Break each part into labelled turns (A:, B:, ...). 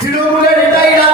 A: তৃণমূলের এটাই রাজনৈতিক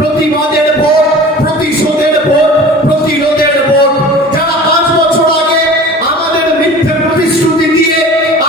A: প্রতিবাদের ভোট, প্রতিশোধের ভোট, প্রতিরোধের ভোট। যারা পাঁচ বছর আগে আমাদের মিথ্যে প্রতিশ্রুতি দিয়ে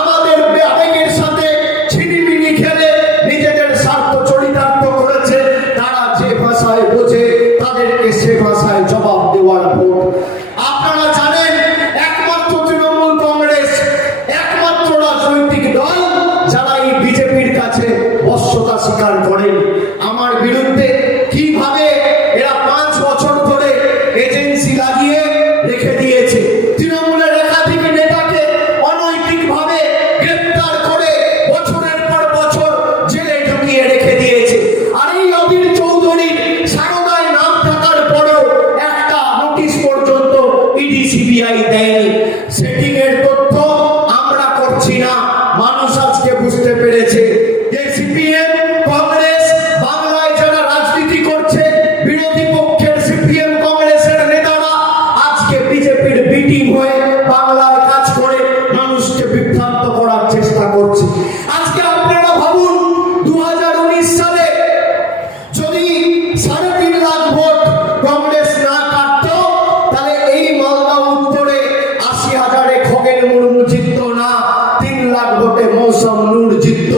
A: আমাদের আবেগের সাথে ছিনিমিনি খেলে নিজেদের স্বার্থ চরিতার্থ করেছে, তারা যে ভাষায় বোঝে, তাদেরকে সে ভাষায় জবাব দেওয়ার ভোট। আপনারা জানেন, একমাত্র তৃণমূল কংগ্রেস, একমাত্র রাজনৈতিক দল যারা এই বিজেপির কাছে বশ্যতা স্বীকার করেন। বিভ্রান্ত করার চেষ্টা করছে। আজকে আপনারা ভাবুন দু হাজার উনিশ সালে যদি সাড়ে তিন লাখ ভোট কংগ্রেস না কাটত, তাহলে এই মালদা উত্তরে আশি হাজারে খগেন মুর্মু জিততো না, তিন লাখ ভোটে মৌসম নূর জিতত।